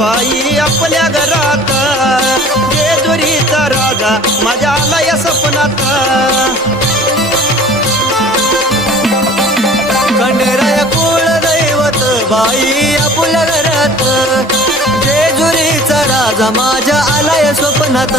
बाई आपल्या घरात, जेजुरीचा राजा माझ्या आलाय स्वप्नात. खंडेराय कुळ दैवत बाई आपल्या घरात, जेजुरीचा राजा माझ्या आलाय स्वप्नात.